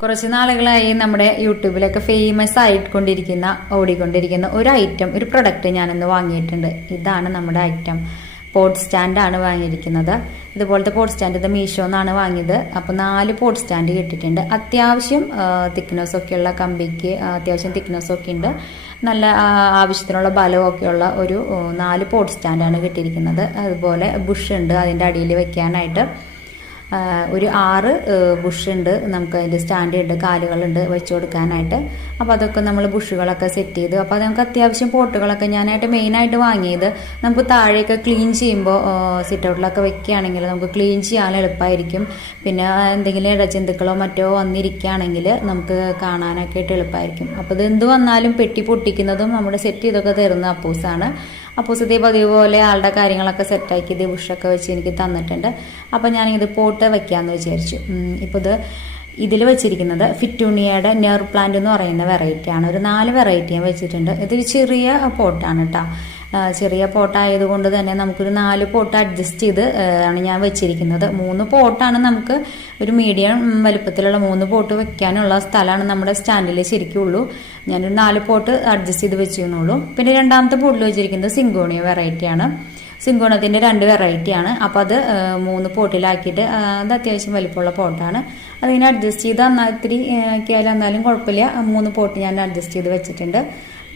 കുറച്ച് നാളുകളായി നമ്മുടെ യൂട്യൂബിലൊക്കെ ഫേമസ് ഓടിക്കൊണ്ടിരിക്കുന്ന ഒരു ഐറ്റം, ഒരു പ്രൊഡക്റ്റ് ഞാനിന്ന് വാങ്ങിയിട്ടുണ്ട്. ഇതാണ് നമ്മുടെ ഐറ്റം. പോട്ട് സ്റ്റാൻഡാണ് വാങ്ങിയിരിക്കുന്നത്. ഇതുപോലത്തെ പോട്ട് സ്റ്റാൻഡ് ഇത് മീഷോന്നാണ് വാങ്ങിയത്. അപ്പോൾ 4 പോട്ട് സ്റ്റാൻഡ് കിട്ടിയിട്ടുണ്ട്. അത്യാവശ്യം തിക്നെസ്സൊക്കെയുള്ള കമ്പിക്ക് അത്യാവശ്യം തിക്നെസ്സൊക്കെ ഉണ്ട്. നല്ല ആവശ്യത്തിനുള്ള ബലമൊക്കെയുള്ള ഒരു 4 പോട്ട് സ്റ്റാൻഡാണ് കിട്ടിയിരിക്കുന്നത്. അതുപോലെ ബുഷ് ഉണ്ട് അതിൻ്റെ അടിയിൽ വെക്കാനായിട്ട്. ഒരു 6 ബുഷ് ഉണ്ട്. നമുക്ക് അതിൻ്റെ സ്റ്റാൻഡ് ഉണ്ട്, കാലുകളുണ്ട് വെച്ച് കൊടുക്കാനായിട്ട്. അപ്പോൾ അതൊക്കെ നമ്മൾ ബുഷുകളൊക്കെ സെറ്റ് ചെയ്തു. അപ്പോൾ നമുക്ക് അത്യാവശ്യം പോട്ടുകളൊക്കെ ഞാനായിട്ട് മെയിനായിട്ട് വാങ്ങിയത് നമുക്ക് താഴെയൊക്കെ ക്ലീൻ ചെയ്യുമ്പോൾ സിറ്റ് ഔട്ടിലൊക്കെ വെക്കുകയാണെങ്കിൽ നമുക്ക് ക്ലീൻ ചെയ്യാൻ എളുപ്പമായിരിക്കും. പിന്നെ എന്തെങ്കിലും ഇടജന്തുക്കളോ മറ്റോ വന്നിരിക്കുകയാണെങ്കിൽ നമുക്ക് കാണാനൊക്കെ ആയിട്ട് എളുപ്പമായിരിക്കും. അപ്പോൾ ഇത് എന്ത് വന്നാലും പെട്ടി പൊട്ടിക്കുന്നതും നമ്മുടെ സെറ്റ് ചെയ്തൊക്കെ തരുന്ന അപ്പൂസാണ്. അപ്പൂസ് ഇതേപോലെ ആളുടെ കാര്യങ്ങളൊക്കെ സെറ്റാക്കി ഇത് ബുഷൊക്കെ വെച്ച് എനിക്ക് തന്നിട്ടുണ്ട്. അപ്പോൾ ഞാനിത് പോട്ട് വെക്കാമെന്ന് വിചാരിച്ചു. ഇപ്പോൾ ഇതിൽ വെച്ചിരിക്കുന്നത് ഫിറ്റൂണിയയുടെ നെയർ പ്ലാന്റ് എന്ന് പറയുന്ന വെറൈറ്റിയാണ്. ഒരു 4 വെറൈറ്റി ഞാൻ വെച്ചിട്ടുണ്ട്. ഇതൊരു ചെറിയ പോട്ടാണ് കേട്ടോ. ചെറിയ പോട്ടായതുകൊണ്ട് തന്നെ നമുക്കൊരു 4 പോട്ട് അഡ്ജസ്റ്റ് ചെയ്ത് ആണ് ഞാൻ വെച്ചിരിക്കുന്നത്. 3 പോട്ടാണ് നമുക്ക് ഒരു മീഡിയം വലുപ്പത്തിലുള്ള 3 പോട്ട് വെക്കാനുള്ള സ്ഥലമാണ് നമ്മുടെ സ്റ്റാൻഡിൽ ശരിക്കും ഉള്ളൂ. ഞാനൊരു 4 പോട്ട് അഡ്ജസ്റ്റ് ചെയ്ത് വെച്ചിരുന്നുള്ളൂ. പിന്നെ രണ്ടാമത്തെ പോട്ടിൽ വെച്ചിരിക്കുന്നത് സിങ്കോണിയ വെറൈറ്റിയാണ്. സിങ്കോണത്തിൻ്റെ 2 വെറൈറ്റിയാണ്. അപ്പോൾ അത് 3 പോട്ടിലാക്കിയിട്ട് അത് അത്യാവശ്യം വലിപ്പമുള്ള പോട്ടാണ്. അതിങ്ങനെ അഡ്ജസ്റ്റ് ചെയ്ത് ഇത്തിരി ആക്കിയാലും എന്നാലും കുഴപ്പമില്ല. 3 പോട്ട് ഞാൻ അഡ്ജസ്റ്റ് ചെയ്ത് വെച്ചിട്ടുണ്ട്.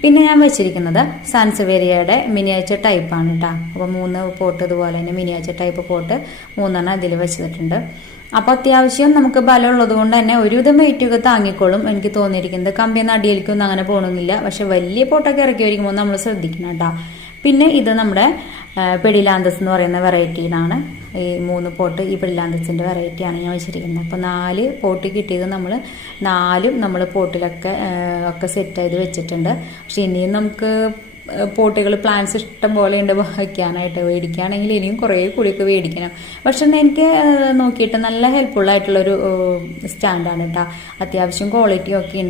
പിന്നെ ഞാൻ വെച്ചിരിക്കുന്നത് സാൻസവേരിയയുടെ മിനിയേച്ചർ ടൈപ്പാണ് കേട്ടോ. അപ്പോൾ 3 പോട്ട് ഇതുപോലെ തന്നെ മിനിയേച്ചർ ടൈപ്പ് പോട്ട് 3 ഇതിൽ വെച്ചിട്ടുണ്ട്. അപ്പോൾ അത്യാവശ്യം നമുക്ക് ബലമുള്ളത് കൊണ്ട് തന്നെ ഒരുവിധം വെയിറ്റൊക്കെ താങ്ങിക്കോളും. എനിക്ക് തോന്നിയിരിക്കുന്നത് കമ്പിയൊന്നും അടിയിലേക്കൊന്നും അങ്ങനെ പോകണമെന്നില്ല. പക്ഷെ വലിയ പോട്ടൊക്കെ ഇറക്കി വയ്ക്കുമ്പോൾ നമ്മൾ ശ്രദ്ധിക്കണം കേട്ടോ. പിന്നെ ഇത് നമ്മുടെ പെഡിലാന്തസ് എന്ന് പറയുന്ന വെറൈറ്റിയിലാണ്. ഈ 3 പോട്ട് ഈ പെഡിലാന്തസിൻ്റെ വെറൈറ്റിയാണ് ഞാൻ വെച്ചിരിക്കുന്നത്. അപ്പോൾ 4 പോട്ട് കിട്ടിയത് നമ്മൾ പോട്ടിലൊക്കെ സെറ്റ് ചെയ്ത് വെച്ചിട്ടുണ്ട്. പക്ഷെ ഇനിയും നമുക്ക് പോട്ടുകൾ പ്ലാന്റ്സ് ഇഷ്ടം പോലെ ഉണ്ട് വയ്ക്കാനായിട്ട്. മേടിക്കുകയാണെങ്കിൽ ഇനിയും കുറേ കൂടിയൊക്കെ മേടിക്കണം. പക്ഷെ എനിക്ക് നോക്കിയിട്ട് നല്ല ഹെൽപ്ഫുൾ ആയിട്ടുള്ളൊരു സ്റ്റാൻഡാണ് കേട്ടോ. അത്യാവശ്യം ക്വാളിറ്റി ഒക്കെ ഉണ്ട്.